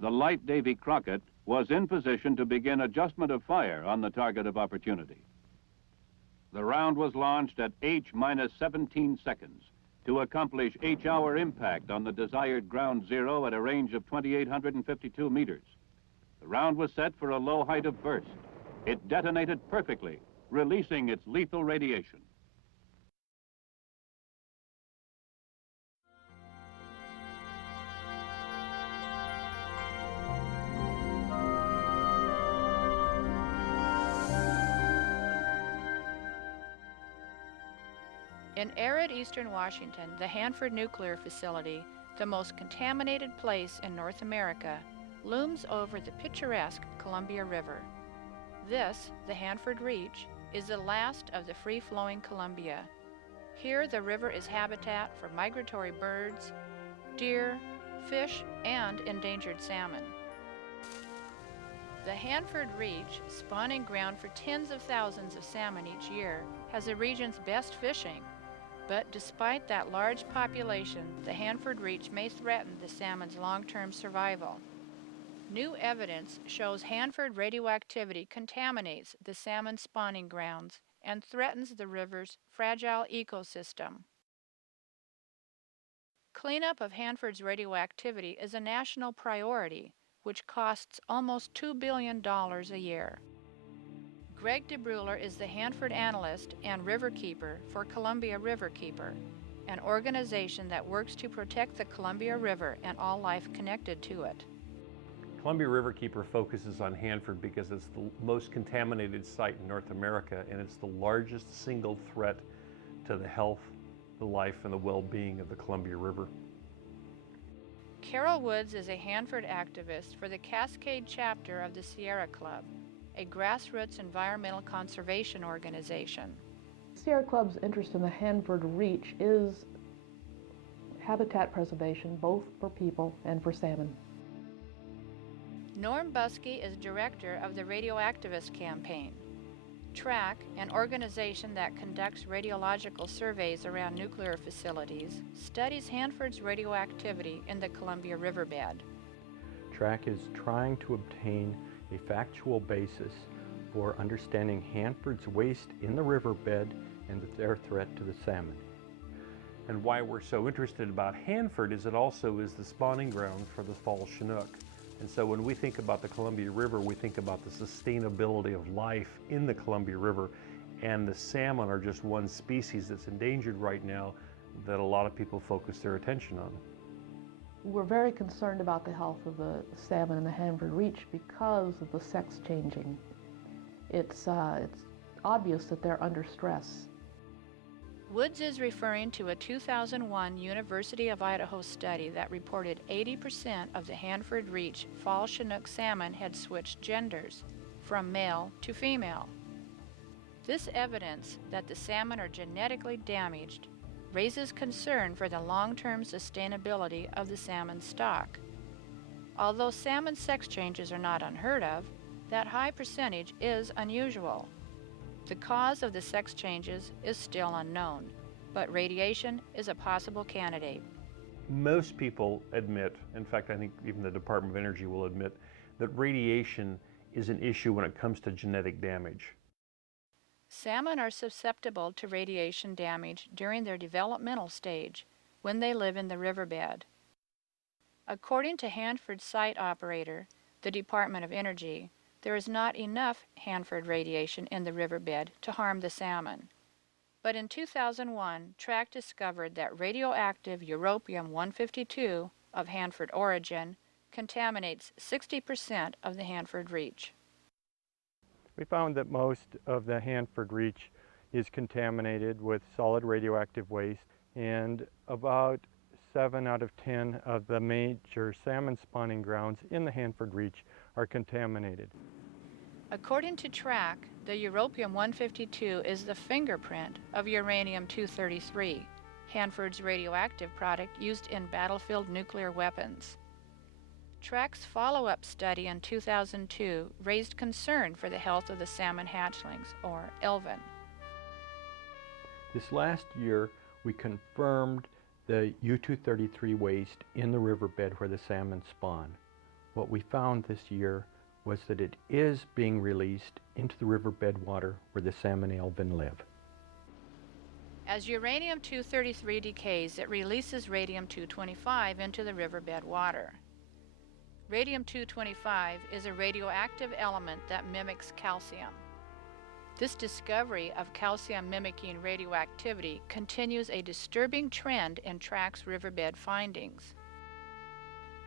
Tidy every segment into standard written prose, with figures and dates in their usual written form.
The light Davy Crockett was in position to begin adjustment of fire on the target of opportunity. The round was launched at H minus 17 seconds to accomplish H-hour impact on the desired ground zero at a range of 2,852 meters. The round was set for a low height of burst. It detonated perfectly, releasing its lethal radiation. In arid eastern Washington, the Hanford Nuclear Facility, the most contaminated place in North America, looms over the picturesque Columbia River. This, the Hanford Reach, is the last of the free-flowing Columbia. Here the river is habitat for migratory birds, deer, fish, and endangered salmon. The Hanford Reach, spawning ground for tens of thousands of salmon each year, has the region's best fishing. But despite that large population, the Hanford Reach may threaten the salmon's long-term survival. New evidence shows Hanford radioactivity contaminates the salmon spawning grounds and threatens the river's fragile ecosystem. Cleanup of Hanford's radioactivity is a national priority, which costs almost $2 billion a year. Greg DeBruler is the Hanford analyst and riverkeeper for Columbia Riverkeeper, an organization that works to protect the Columbia River and all life connected to it. Columbia Riverkeeper focuses on Hanford because it's the most contaminated site in North America, and it's the largest single threat to the health, the life, and the well-being of the Columbia River. Carol Woods is a Hanford activist for the Cascade chapter of the Sierra Club, a grassroots environmental conservation organization. Sierra Club's interest in the Hanford Reach is habitat preservation, both for people and for salmon. Norm Buskey is director of the Radioactivist Campaign. TRAC, an organization that conducts radiological surveys around nuclear facilities, studies Hanford's radioactivity in the Columbia Riverbed. TRAC is trying to obtain a factual basis for understanding Hanford's waste in the riverbed and their threat to the salmon. And why we're so interested about Hanford is it also is the spawning ground for the fall Chinook. And so when we think about the Columbia River, we think about the sustainability of life in the Columbia River, and the salmon are just one species that's endangered right now that a lot of people focus their attention on. We're very concerned about the health of the salmon in the Hanford Reach because of the sex changing. It's obvious that they're under stress. Woods is referring to a 2001 University of Idaho study that reported 80% of the Hanford Reach fall Chinook salmon had switched genders, from male to female. This evidence that the salmon are genetically damaged raises concern for the long-term sustainability of the salmon stock. Although salmon sex changes are not unheard of, that high percentage is unusual. The cause of the sex changes is still unknown, but radiation is a possible candidate. Most people admit, in fact I think even the Department of Energy will admit, that radiation is an issue when it comes to genetic damage. Salmon are susceptible to radiation damage during their developmental stage, when they live in the riverbed. According to Hanford site operator, the Department of Energy, there is not enough Hanford radiation in the riverbed to harm the salmon. But in 2001, TRAC discovered that radioactive europium-152 of Hanford origin contaminates 60% of the Hanford Reach. We found that most of the Hanford Reach is contaminated with solid radioactive waste, and about 7 out of 10 of the major salmon spawning grounds in the Hanford Reach are contaminated. According to TRAC, the europium-152 is the fingerprint of uranium-233, Hanford's radioactive product used in battlefield nuclear weapons. TRAC's follow-up study in 2002 raised concern for the health of the salmon hatchlings, or ELVN. This last year, we confirmed the U-233 waste in the riverbed where the salmon spawn. What we found this year was that it is being released into the riverbed water where the salmon alvin live. As uranium-233 decays, it releases radium-225 into the riverbed water. Radium-225 is a radioactive element that mimics calcium. This discovery of calcium-mimicking radioactivity continues a disturbing trend in TRAC's riverbed findings.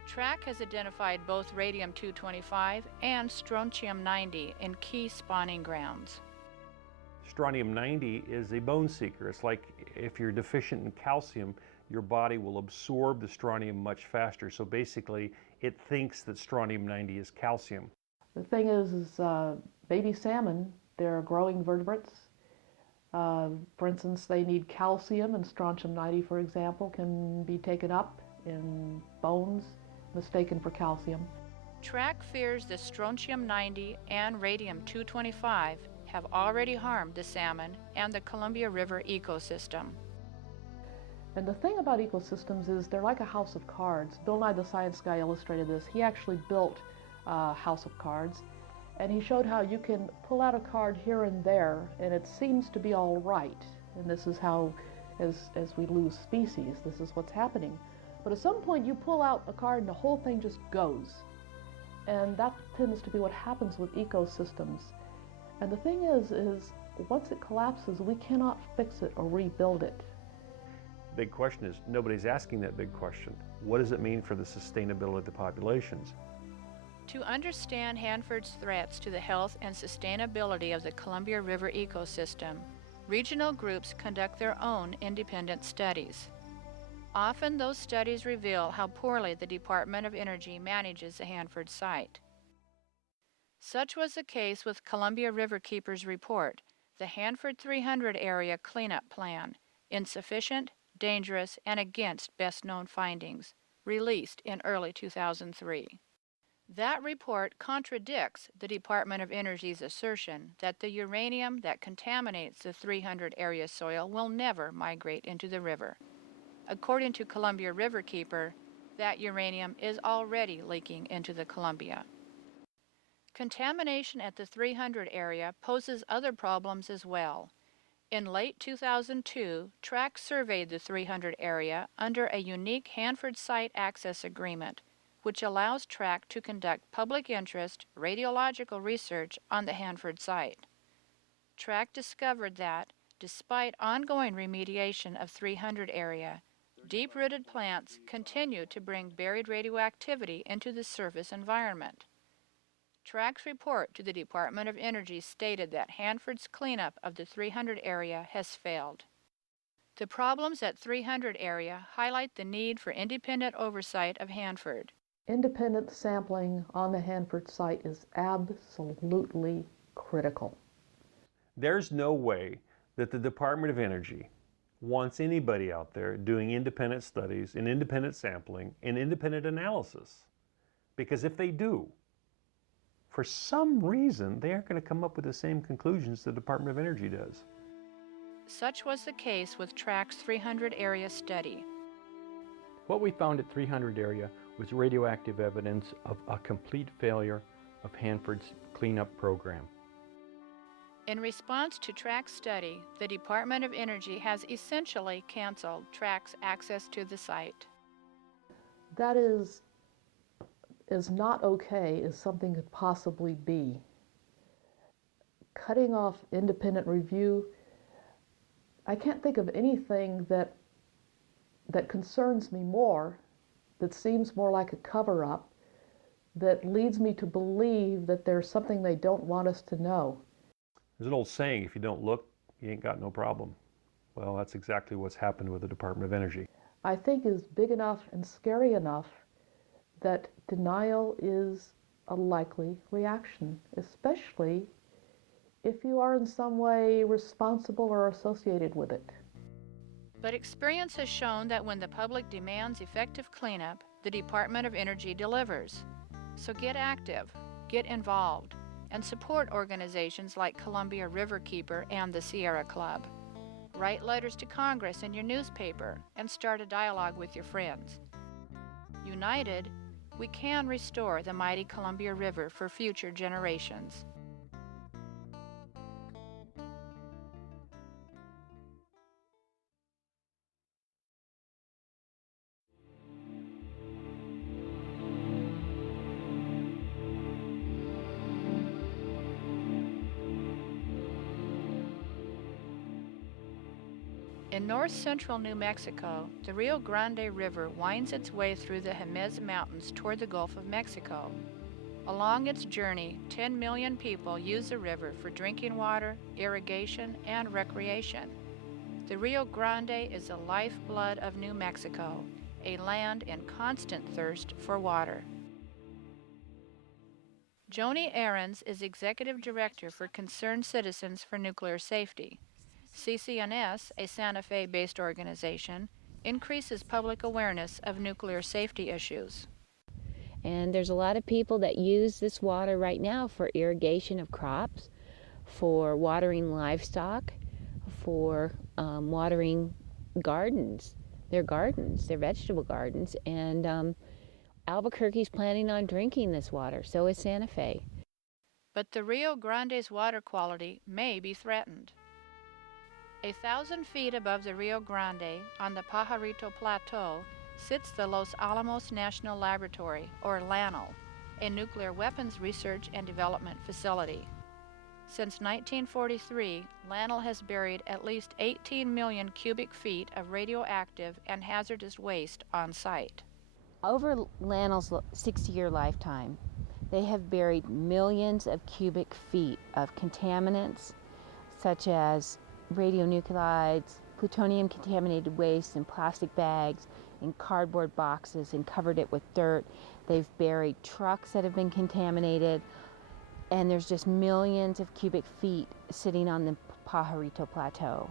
TRAC has identified both radium-225 and strontium-90 in key spawning grounds. Strontium-90 is a bone seeker. It's like if you're deficient in calcium, your body will absorb the strontium much faster. So basically, it thinks that strontium-90 is calcium. The thing is baby salmon, they're growing vertebrates. For instance, they need calcium, and strontium-90, for example, can be taken up in bones mistaken for calcium. TRAC fears the strontium-90 and radium-225 have already harmed the salmon and the Columbia River ecosystem. And the thing about ecosystems is they're like a house of cards. Bill Nye the Science Guy illustrated this. He actually built a house of cards, and he showed how you can pull out a card here and there and it seems to be all right. And this is how, as we lose species, this is what's happening. But at some point you pull out a card and the whole thing just goes. And that tends to be what happens with ecosystems. And the thing is once it collapses, we cannot fix it or rebuild it. Big question is, nobody's asking that big question. What does it mean for the sustainability of the populations? To understand Hanford's threats to the health and sustainability of the Columbia River ecosystem, regional groups conduct their own independent studies. Often those studies reveal how poorly the Department of Energy manages the Hanford site. Such was the case with Columbia Riverkeeper's report, the Hanford 300 Area Cleanup Plan, Insufficient, Dangerous, and Against Best Known Findings, released in early 2003. That report contradicts the Department of Energy's assertion that the uranium that contaminates the 300 area soil will never migrate into the river. According to Columbia Riverkeeper, that uranium is already leaking into the Columbia. Contamination at the 300 area poses other problems as well. In late 2002, TRAC surveyed the 300 area under a unique Hanford Site Access Agreement, which allows TRAC to conduct public interest radiological research on the Hanford site. TRAC discovered that, despite ongoing remediation of 300 area, deep-rooted plants continue to bring buried radioactivity into the surface environment. TRAC's report to the Department of Energy stated that Hanford's cleanup of the 300 area has failed. The problems at 300 area highlight the need for independent oversight of Hanford. Independent sampling on the Hanford site is absolutely critical. There's no way that the Department of Energy wants anybody out there doing independent studies and independent sampling and independent analysis. Because if they do, for some reason, they aren't going to come up with the same conclusions the Department of Energy does. Such was the case with TRAC's 300 area study. What we found at 300 area was radioactive evidence of a complete failure of Hanford's cleanup program. In response to TRAC's study, the Department of Energy has essentially canceled TRAC's access to the site. That is as not okay as something could possibly be. Cutting off independent review, I can't think of anything that concerns me more, that seems more like a cover-up, that leads me to believe that there's something they don't want us to know. There's an old saying, if you don't look, you ain't got no problem. Well, that's exactly what's happened with the Department of Energy. I think is big enough and scary enough that denial is a likely reaction, especially if you are in some way responsible or associated with it. But experience has shown that when the public demands effective cleanup, the Department of Energy delivers. So get active, get involved, and support organizations like Columbia Riverkeeper and the Sierra Club. Write letters to Congress in your newspaper and start a dialogue with your friends. United, we can restore the mighty Columbia River for future generations. In north-central New Mexico, the Rio Grande River winds its way through the Jemez Mountains toward the Gulf of Mexico. Along its journey, 10 million people use the river for drinking water, irrigation, and recreation. The Rio Grande is the lifeblood of New Mexico, a land in constant thirst for water. Joni Ahrens is Executive Director for Concerned Citizens for Nuclear Safety. CCNS, a Santa Fe-based organization, increases public awareness of nuclear safety issues. And there's a lot of people that use this water right now for irrigation of crops, for watering livestock, for watering gardens, their vegetable gardens. And Albuquerque's planning on drinking this water, so is Santa Fe. But the Rio Grande's water quality may be threatened. 1,000 feet above the Rio Grande, on the Pajarito Plateau, sits the Los Alamos National Laboratory, or LANL, a nuclear weapons research and development facility. Since 1943, LANL has buried at least 18 million cubic feet of radioactive and hazardous waste on site. Over LANL's 60-year lifetime, they have buried millions of cubic feet of contaminants such as radionuclides, plutonium-contaminated waste in plastic bags, in cardboard boxes, and covered it with dirt. They've buried trucks that have been contaminated, and there's just millions of cubic feet sitting on the Pajarito Plateau.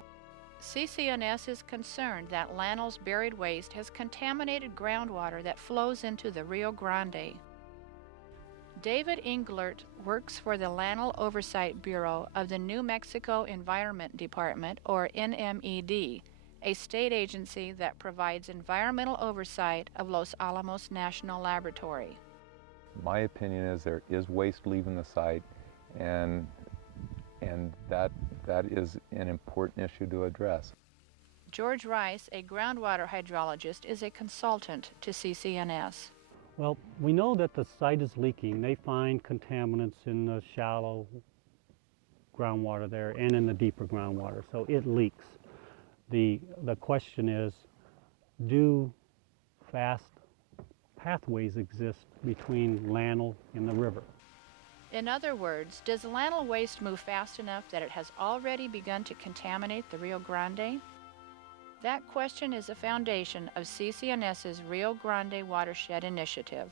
CCNS is concerned that LANL's buried waste has contaminated groundwater that flows into the Rio Grande. David Englert works for the LANL Oversight Bureau of the New Mexico Environment Department, or NMED, a state agency that provides environmental oversight of Los Alamos National Laboratory. My opinion is there is waste leaving the site, and that is an important issue to address. George Rice, a groundwater hydrologist, is a consultant to CCNS. Well, we know that the site is leaking. They find contaminants in the shallow groundwater there and in the deeper groundwater, so it leaks. The question is, do fast pathways exist between LANL and the river? In other words, does LANL waste move fast enough that it has already begun to contaminate the Rio Grande? That question is the foundation of CCNS's Rio Grande Watershed Initiative.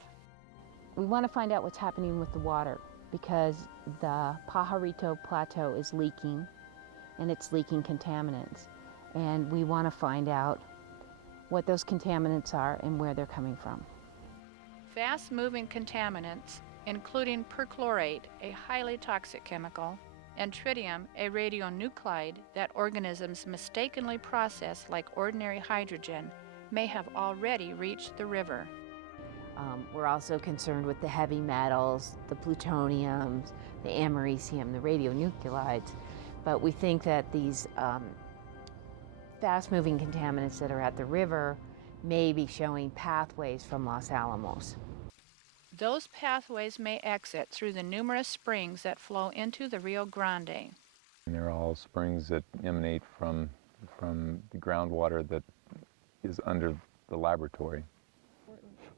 We want to find out what's happening with the water because the Pajarito Plateau is leaking, and it's leaking contaminants. And we want to find out what those contaminants are and where they're coming from. Fast-moving contaminants, including perchlorate, a highly toxic chemical, and tritium, a radionuclide that organisms mistakenly process like ordinary hydrogen, may have already reached the river. We're also concerned with the heavy metals, the plutoniums, the americium, the radionuclides, but we think that these fast-moving contaminants that are at the river may be showing pathways from Los Alamos. Those pathways may exit through the numerous springs that flow into the Rio Grande. And they're all springs that emanate from the groundwater that is under the laboratory.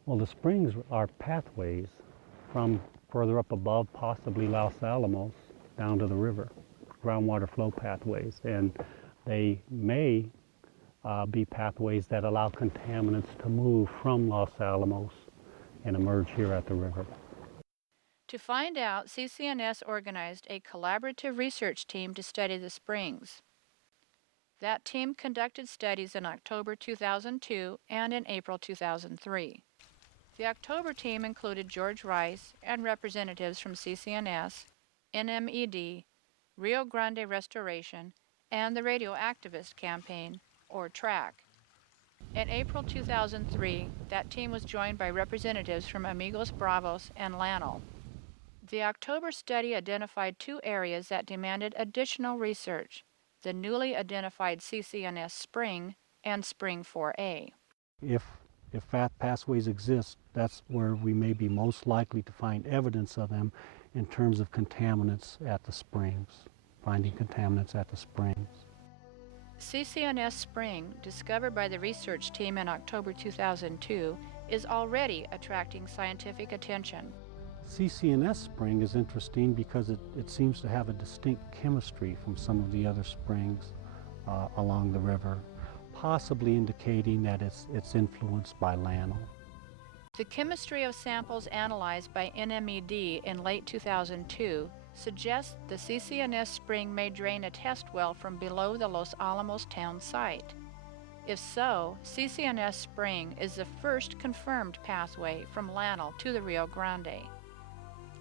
Well, the springs are pathways from further up above, possibly Los Alamos, down to the river, groundwater flow pathways. And they may be pathways that allow contaminants to move from Los Alamos and emerge here at the river. To find out, CCNS organized a collaborative research team to study the springs. That team conducted studies in October 2002 and in April 2003. The October team included George Rice and representatives from CCNS, NMED, Rio Grande Restoration, and the Radioactivist Campaign, or TRAC. In April 2003, that team was joined by representatives from Amigos Bravos and Lanel. The October study identified two areas that demanded additional research: the newly identified CCNS spring and Spring 4A. If fat pathways exist, that's where we may be most likely to find evidence of them in terms of contaminants at the springs, finding contaminants at the springs. CCNS spring, discovered by the research team in October 2002, is already attracting scientific attention. CCNS spring is interesting because it seems to have a distinct chemistry from some of the other springs along the river, possibly indicating that it's influenced by Lanel. The chemistry of samples analyzed by NMED in late 2002 suggests the CCNS spring may drain a test well from below the Los Alamos town site. If so, CCNS spring is the first confirmed pathway from Lanel to the Rio Grande.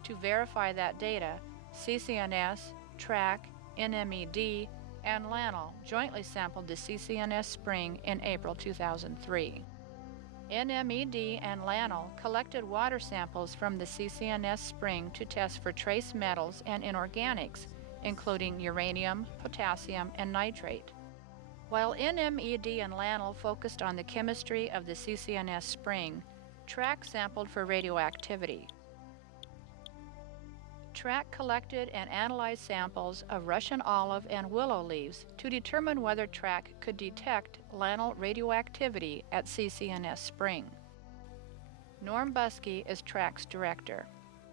To verify that data, CCNS, TRAC, NMED, and Lanel jointly sampled the CCNS spring in April 2003. NMED and Lanel collected water samples from the CCNS spring to test for trace metals and inorganics, including uranium, potassium, and nitrate. While NMED and Lanel focused on the chemistry of the CCNS spring, TRAC sampled for radioactivity. TRAC collected and analyzed samples of Russian olive and willow leaves to determine whether TRAC could detect Lanel radioactivity at CCNS spring. Norm Buskey is TRAC's director.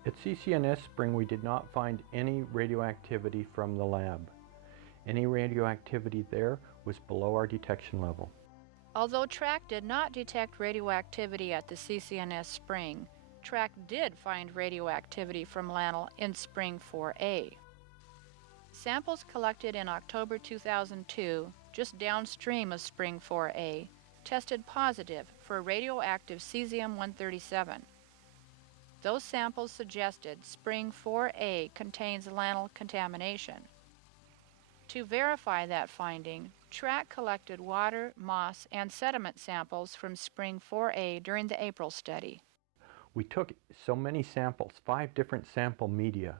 At CCNS spring, we did not find any radioactivity from the lab. Any radioactivity there was below our detection level. Although TRAC did not detect radioactivity at the CCNS spring, TRAC did find radioactivity from Lanel in Spring 4A. Samples collected in October 2002, just downstream of Spring 4A, tested positive for radioactive cesium-137. Those samples suggested Spring 4A contains Lanel contamination. To verify that finding, TRAC collected water, moss, and sediment samples from Spring 4A during the April study. We took so many samples, 5 different sample media,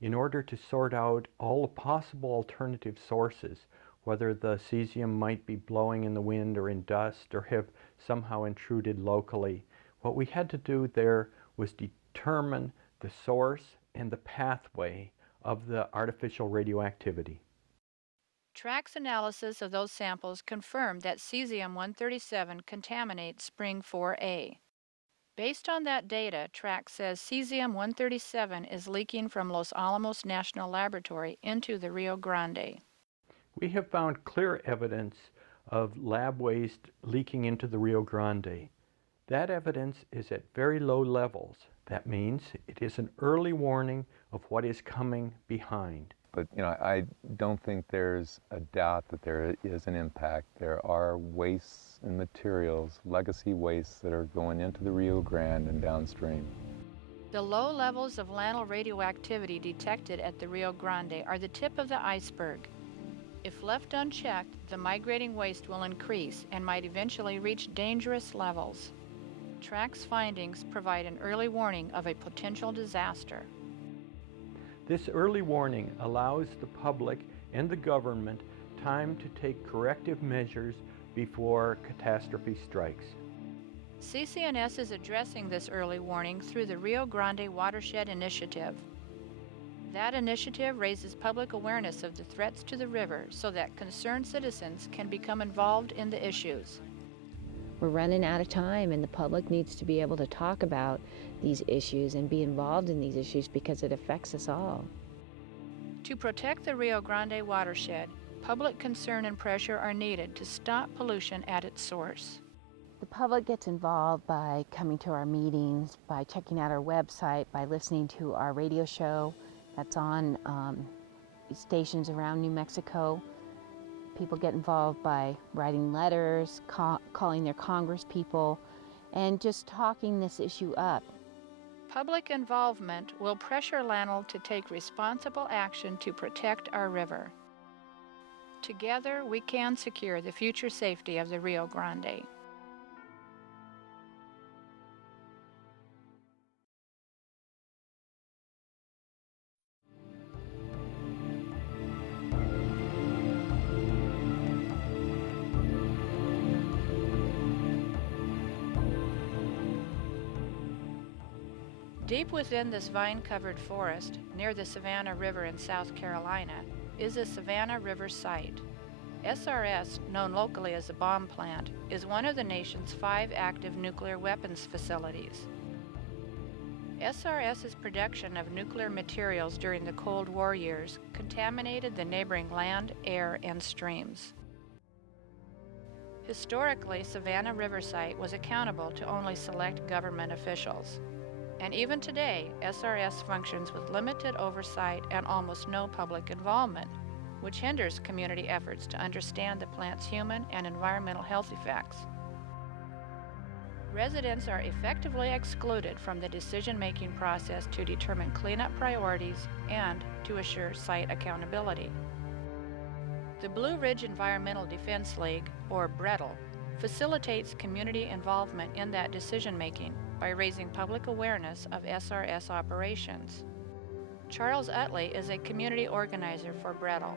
in order to sort out all the possible alternative sources, whether the cesium might be blowing in the wind or in dust or have somehow intruded locally. What we had to do there was determine the source and the pathway of the artificial radioactivity. TRAC's analysis of those samples confirmed that cesium-137 contaminates Spring 4A. Based on that data, TRAC says cesium-137 is leaking from Los Alamos National Laboratory into the Rio Grande. We have found clear evidence of lab waste leaking into the Rio Grande. That evidence is at very low levels. That means it is an early warning of what is coming behind. But I don't think there's a doubt that there is an impact. There are wastes and materials, legacy wastes, that are going into the Rio Grande and downstream. The low levels of Lanel radioactivity detected at the Rio Grande are the tip of the iceberg. If left unchecked, the migrating waste will increase and might eventually reach dangerous levels. TRAC's findings provide an early warning of a potential disaster. This early warning allows the public and the government time to take corrective measures before catastrophe strikes. CCNS is addressing this early warning through the Rio Grande Watershed Initiative. That initiative raises public awareness of the threats to the river so that concerned citizens can become involved in the issues. We're running out of time, and the public needs to be able to talk about these issues and be involved in these issues because it affects us all. To protect the Rio Grande watershed, public concern and pressure are needed to stop pollution at its source. The public gets involved by coming to our meetings, by checking out our website, by listening to our radio show that's on stations around New Mexico. People get involved by writing letters, calling their congresspeople, and just talking this issue up. Public involvement will pressure Lanel to take responsible action to protect our river. Together, we can secure the future safety of the Rio Grande. Deep within this vine-covered forest, near the Savannah River in South Carolina, is the Savannah River Site. SRS, known locally as the bomb plant, is one of the nation's 5 active nuclear weapons facilities. SRS's production of nuclear materials during the Cold War years contaminated the neighboring land, air, and streams. Historically, Savannah River Site was accountable to only select government officials. And even today, SRS functions with limited oversight and almost no public involvement, which hinders community efforts to understand the plant's human and environmental health effects. Residents are effectively excluded from the decision-making process to determine cleanup priorities and to assure site accountability. The Blue Ridge Environmental Defense League, or BREDL, facilitates community involvement in that decision-making by raising public awareness of SRS operations. Charles Utley is a community organizer for BREDL.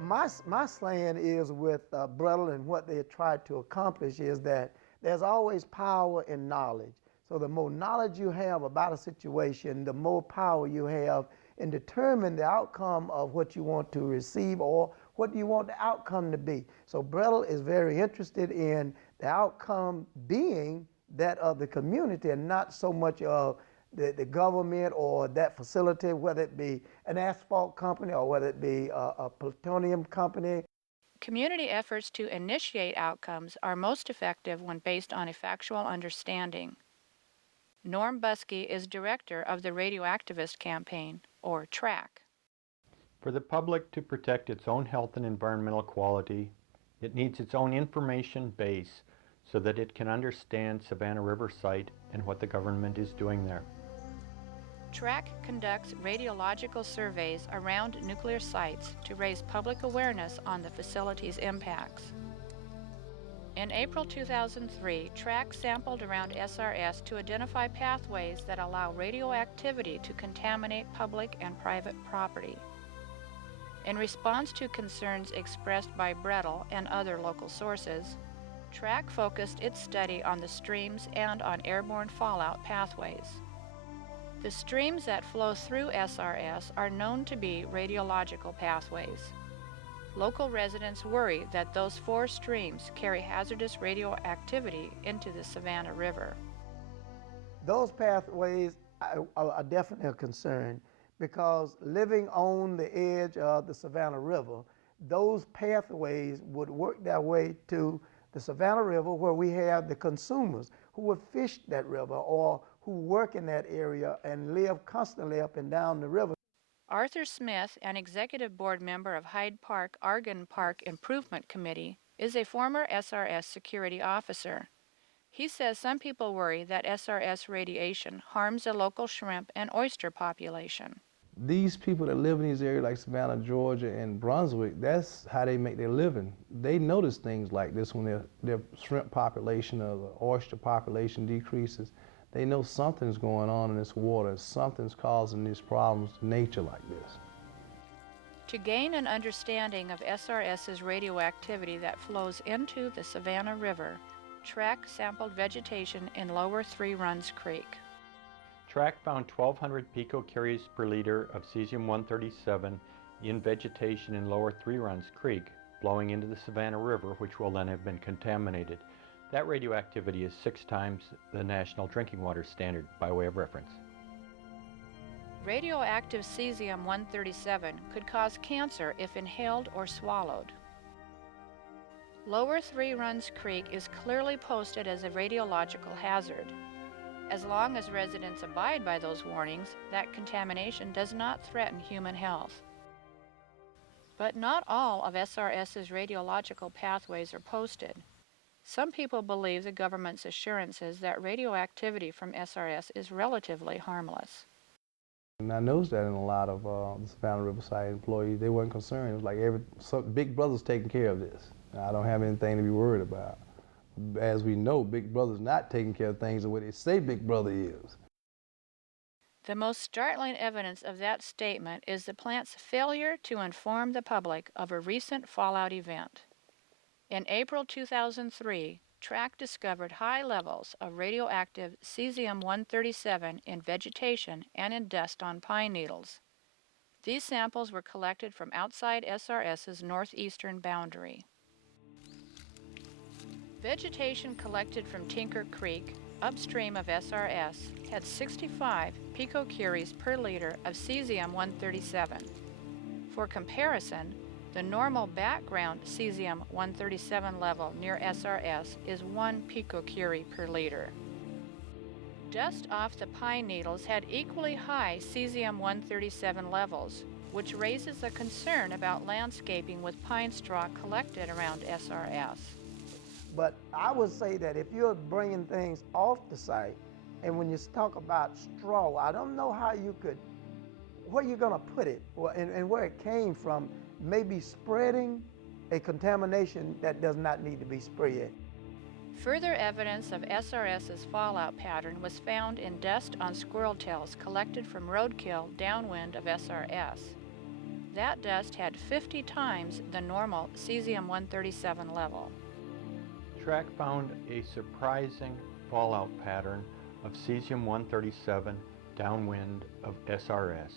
My slant is with BREDL, and what they try to accomplish is that there's always power in knowledge. So the more knowledge you have about a situation, the more power you have in determining the outcome of what you want to receive or what you want the outcome to be. So BREDL is very interested in the outcome being that of the community and not so much of the government or that facility, whether it be an asphalt company or whether it be a plutonium company. Community efforts to initiate outcomes are most effective when based on a factual understanding. Norm Buskey is director of the Radioactivist Campaign, or TRAC. For the public to protect its own health and environmental quality, it needs its own information base so that it can understand Savannah River Site and what the government is doing there. TRAC conducts radiological surveys around nuclear sites to raise public awareness on the facility's impacts. In April 2003, TRAC sampled around SRS to identify pathways that allow radioactivity to contaminate public and private property. In response to concerns expressed by BREDL and other local sources, TRAC focused its study on the streams and on airborne fallout pathways. The streams that flow through SRS are known to be radiological pathways. Local residents worry that those 4 streams carry hazardous radioactivity into the Savannah River. Those pathways are definitely a concern because living on the edge of the Savannah River, those pathways would work their way to the Savannah River where we have the consumers who would fish that river or who work in that area and live constantly up and down the river. Arthur Smith, an executive board member of Hyde Park Argonne Park Improvement Committee, is a former SRS security officer. He says some people worry that SRS radiation harms the local shrimp and oyster population. These people that live in these areas like Savannah, Georgia, and Brunswick, that's how they make their living. They notice things like this when their shrimp population or the oyster population decreases. They know something's going on in this water. Something's causing these problems to nature like this. To gain an understanding of SRS's radioactivity that flows into the Savannah River, TRAC sampled vegetation in lower Three Runs Creek. TRAC found 1,200 picocuries per liter of cesium-137 in vegetation in lower Three Runs Creek, flowing into the Savannah River, which will then have been contaminated. That radioactivity is 6 times the national drinking water standard, by way of reference. Radioactive cesium-137 could cause cancer if inhaled or swallowed. Lower Three Runs Creek is clearly posted as a radiological hazard. As long as residents abide by those warnings, that contamination does not threaten human health. But not all of SRS's radiological pathways are posted. Some people believe the government's assurances that radioactivity from SRS is relatively harmless. And I noticed that in a lot of the Savannah River Site employees, they weren't concerned. It was like Big Brother's taking care of this. I don't have anything to be worried about. As we know, Big Brother's not taking care of things the way they say Big Brother is. The most startling evidence of that statement is the plant's failure to inform the public of a recent fallout event. In April 2003, TRAC discovered high levels of radioactive cesium-137 in vegetation and in dust on pine needles. These samples were collected from outside SRS's northeastern boundary. Vegetation collected from Tinker Creek, upstream of SRS, had 65 picocuries per liter of cesium-137. For comparison, the normal background cesium-137 level near SRS is 1 picocurie per liter. Dust off the pine needles had equally high cesium-137 levels, which raises a concern about landscaping with pine straw collected around SRS. But I would say that if you're bringing things off the site, and when you talk about straw, I don't know how you could, where you're going to put it, and where it came from, maybe spreading a contamination that does not need to be spread. Further evidence of SRS's fallout pattern was found in dust on squirrel tails collected from roadkill downwind of SRS. That dust had 50 times the normal cesium-137 level. TRAC found a surprising fallout pattern of cesium-137 downwind of SRS.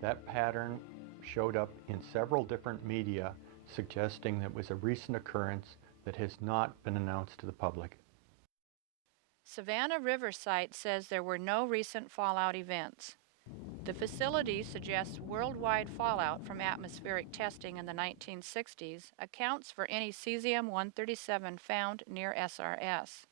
That pattern showed up in several different media, suggesting that it was a recent occurrence that has not been announced to the public. Savannah River Site says there were no recent fallout events. The facility suggests worldwide fallout from atmospheric testing in the 1960s accounts for any cesium-137 found near SRS.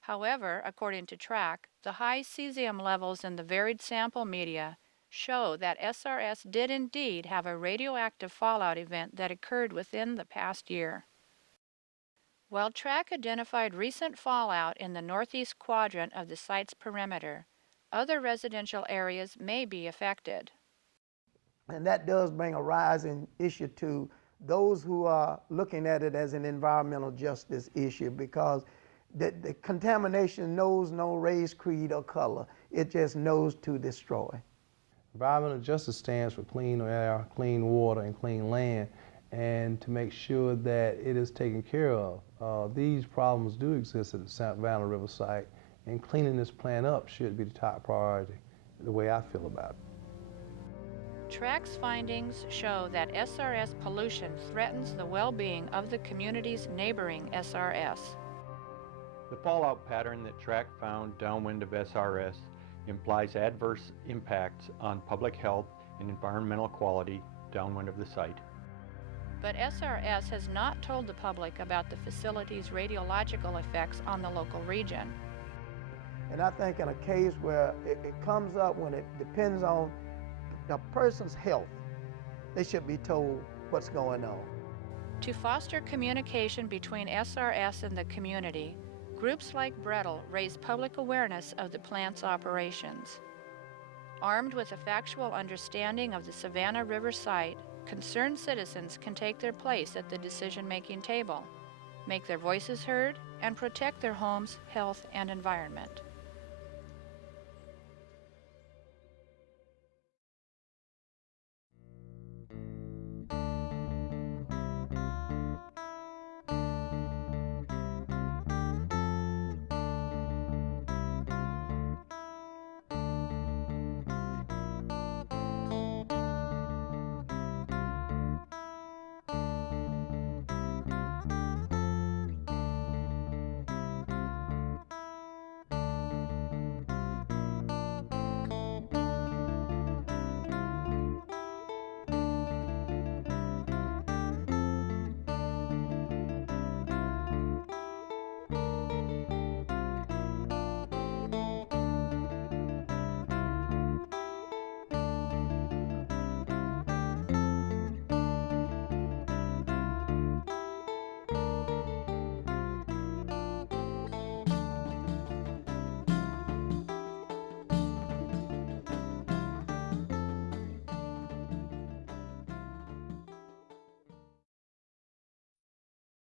However, according to TRAC, the high cesium levels in the varied sample media show that SRS did indeed have a radioactive fallout event that occurred within the past year. While TRAC identified recent fallout in the northeast quadrant of the site's perimeter, other residential areas may be affected. And that does bring a rising issue to those who are looking at it as an environmental justice issue, because the contamination knows no race, creed, or color. It just knows to destroy. Environmental justice stands for clean air, clean water, and clean land, and to make sure that it is taken care of. These problems do exist at the Savannah River Site, and cleaning this plant up should be the top priority, the way I feel about it. TRAC's findings show that SRS pollution threatens the well-being of the communities neighboring SRS. The fallout pattern that TRAC found downwind of SRS implies adverse impacts on public health and environmental quality downwind of the site. But SRS has not told the public about the facility's radiological effects on the local region. And I think in a case where it comes up when it depends on the person's health, they should be told what's going on. To foster communication between SRS and the community, groups like Brettel raise public awareness of the plant's operations. Armed with a factual understanding of the Savannah River Site, concerned citizens can take their place at the decision-making table, make their voices heard, and protect their homes, health, and environment.